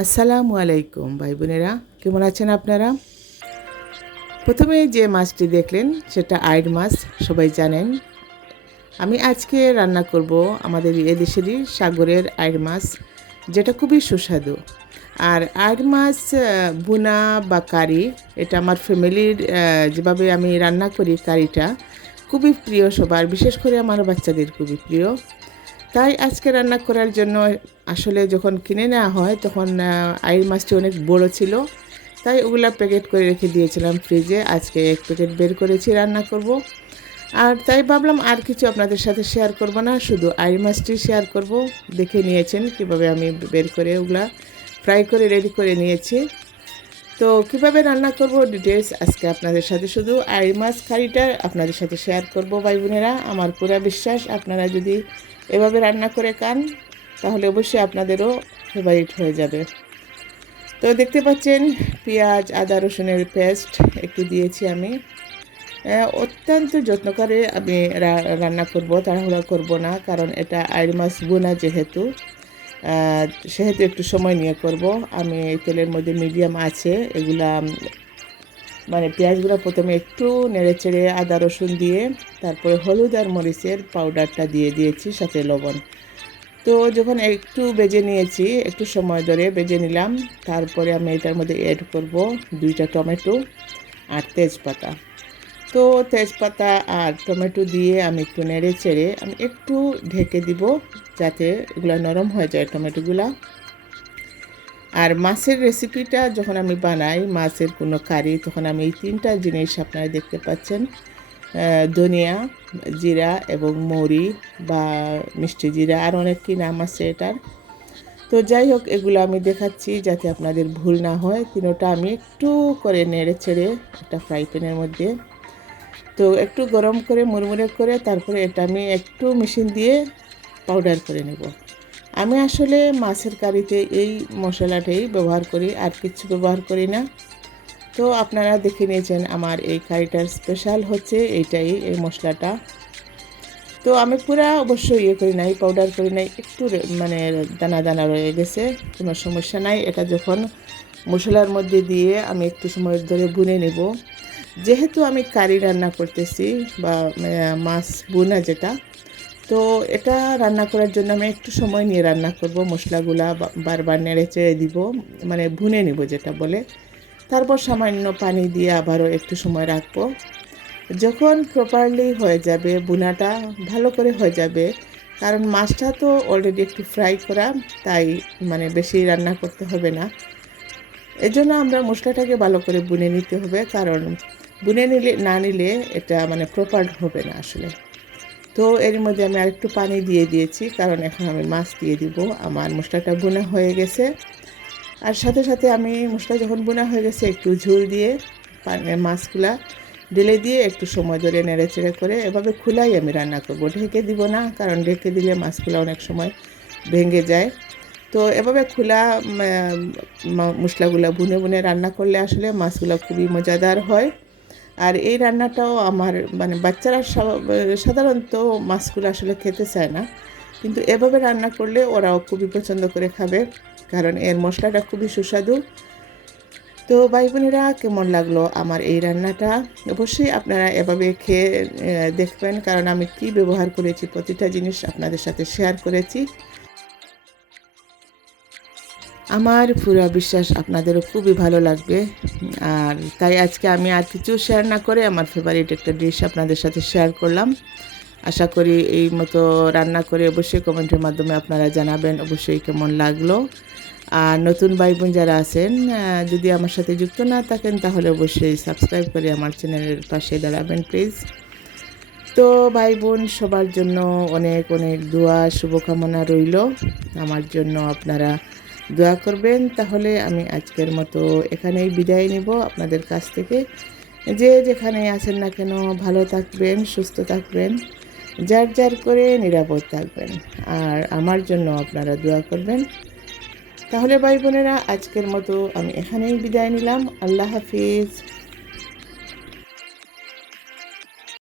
আসসালামু আলাইকুম ভাই বোনেরা, কেমন আছেন আপনারা? প্রথমে যে মাছটি দেখলেন সেটা আইড় মাছ, সবাই জানেন। আমি আজকে রান্না করব আমাদের এদেশেরই সাগরের আইড় মাছ, যেটা খুবই সুস্বাদু। আর আইড় মাছ ভুনা বা কারি, এটা আমার ফ্যামিলির যেভাবে আমি রান্না করি কারিটা খুবই প্রিয় সবার, বিশেষ করে আমার বাচ্চাদের খুবই প্রিয়। তাই আজকে রান্না করার জন্য আসলে যখন কিনে নেওয়া হয় তখন আইড় মাছটি অনেক বড় ছিল, তাই ওগুলা প্যাকেট করে রেখে দিয়েছিলাম ফ্রিজে। আজকে এক প্যাকেট বের করেছি, রান্না করব। আর তাই ভাবলাম আর কিছু আপনাদের সাথে শেয়ার করব না, শুধু আইড় মাছটি শেয়ার করব। দেখে নিয়েছেন কিভাবে আমি বের করে ওগুলা ফ্রাই করে রেডি করে নিয়েছি। তো কিভাবে রান্না করব ডিটেলস আজকে আপনাদের সাথে, শুধু আইড় মাছ কারিটা আপনাদের সাথে শেয়ার করব ভাই বোনেরা। আমার পুরা বিশ্বাস আপনারা যদি এভাবে রান্না করে খান তাহলে অবশ্যই আপনাদেরও ফেভারিট হয়ে যাবে। তো দেখতে পাচ্ছেন পেঁয়াজ, আদা, রসুনের পেস্ট একটু দিয়েছি আমি। অত্যন্ত যত্ন করে আমি রান্না করব, তাড়াহুড়া করব না, কারণ এটা আইড় মাছ বোনা যেহেতু, সেহেতু একটু সময় নিয়ে করব। আমি তেলের মধ্যে মিডিয়াম আছে এগুলা, মানে পেঁয়াজগুলো প্রথমে একটু নেড়ে চেড়ে আদা রসুন দিয়ে তারপরে হলুদ আর মরিচের পাউডারটা দিয়ে দিয়েছি, সাথে লবণ। তো যখন একটু বেজে নিয়েছি, একটু সময় ধরে বেজে নিলাম, তারপরে আমি এটার মধ্যে অ্যাড করব 2টা টমেটো আর তেজপাতা। তো তেজপাতা আর টমেটো দিয়ে আমি একটু নেড়ে চেড়ে আমি একটু ঢেকে দিব, যাতে এগুলো নরম হয়ে যায় টমেটোগুলা। আর মাছের রেসিপিটা যখন আমি বানাই, মাছের কোনো কারি, তখন আমি এই 3টা জিনিস আপনারা দেখতে পাচ্ছেন, ধনিয়া, জিরা এবং মৌরি বা মিষ্টি জিরা, আর অনেক কি নাম আছে এটার। তো যাই হোক, এগুলো আমি দেখাচ্ছি যাতে আপনাদের ভুল না হয়। তিনোটা আমি একটু করে নেড়ে ছেড়ে একটা ফ্রাই প্যানের মধ্যে, তো একটু গরম করে মুড়মুড়ে করে তারপরে এটা আমি একটু মেশিন দিয়ে পাউডার করে নেব। আমি আসলে মাছের কারিতে এই মশলাটাই ব্যবহার করি, আর কিছু ব্যবহার করি না। তো আপনারা দেখে নিয়েছেন আমার এই কারিটার স্পেশাল হচ্ছে এইটাই, এই মশলাটা। তো আমি পুরা অবশ্যই ইয়ে করি নাই, পাউডার করি নাই, একটু মানে দানা দানা রয়ে গেছে, কোনো সমস্যা নাই। এটা যখন মশলার মধ্যে দিয়ে আমি একটু সময় ধরে ভুনে নেব, যেহেতু আমি কারি রান্না করতেছি বা মাছ ভুনা যেটা, তো এটা রান্না করার জন্য আমি একটু সময় নিয়ে রান্না করব। মশলাগুলা বারবার নেড়ে চেড়ে দিব, মানে ভুনে নিব যেটা বলে। তারপর সামান্য পানি দিয়ে আবারও একটু সময় রাখবো। যখন প্রপারলি হয়ে যাবে, বুনাটা ভালো করে হয়ে যাবে, কারণ মাছটা তো অলরেডি একটু ফ্রাই করা, তাই মানে বেশি রান্না করতে হবে না। এজন্য আমরা মশলাটাকে ভালো করে বুনে নিতে হবে, কারণ বুনে নিলে এটা মানে প্রপার হবে না আসলে। তো এর মধ্যে আমি আরেকটু পানি দিয়ে দিয়েছি, কারণ এখন আমি মাছ দিয়ে দিব। আমার মশলাটা বোনা হয়ে গেছে, আর সাথে সাথে আমি মশলা যখন বোনা হয়ে গেছে একটু ঝোল দিয়ে মাছগুলা ঢেলে দিয়ে একটু সময় ধরে নেড়ে চেড়ে করে এভাবে খোলাই আমি রান্না করব, ঢেকে দিব না, কারণ ঢেকে দিলে মাছগুলো অনেক সময় ভেঙে যায়। তো এভাবে খোলা মশলাগুলো বুনে বুনে রান্না করলে আসলে মাছগুলো খুবই মজাদার হয়। আর এই রান্নাটাও আমার মানে বাচ্চারা সাধারণত মাছগুলো আসলে খেতে চায় না, কিন্তু এভাবে রান্না করলে ওরাও খুবই পছন্দ করে খাবে, কারণ এর মশলাটা খুবই সুস্বাদু। তো ভাই বোনেরা, কেমন লাগলো আমার এই রান্নাটা? অবশ্যই আপনারা এভাবে খেয়ে দেখবেন, কারণ আমি কি ব্যবহার করেছি প্রতিটা জিনিস আপনাদের সাথে শেয়ার করেছি। আমার পুরো বিশ্বাস আপনাদেরও খুবই ভালো লাগবে। আর তাই আজকে আমি আর কিছু শেয়ার না করে আমার ফেভারিট একটা ডিশ আপনাদের সাথে শেয়ার করলাম। আশা করি এই মতো রান্না করে অবশ্যই কমেন্টের মাধ্যমে আপনারা জানাবেন অবশ্যই কেমন লাগলো। আর নতুন ভাই বোন যারা আছেন, যদি আমার সাথে যুক্ত না থাকেন তাহলে অবশ্যই সাবস্ক্রাইব করে আমার চ্যানেলের পাশে দাঁড়াবেন প্লিজ। তো ভাই বোন সবার জন্য অনেক অনেক দোয়া শুভকামনা রইল। আমার জন্য আপনারা দোয়া করবেন। তাহলে আমি আজকের মতো এখানেই বিদায় নিব আপনাদের কাছ থেকে। যে যেখানে আছেন না কেন ভালো থাকবেন, সুস্থ থাকবেন, যার যার করে নিরাপদ থাকবেন, আর আমার জন্য আপনারা দোয়া করবেন। তাহলে ভাই বোনেরা, আজকের মতো আমি এখানেই বিদায় নিলাম। আল্লাহ হাফিজ।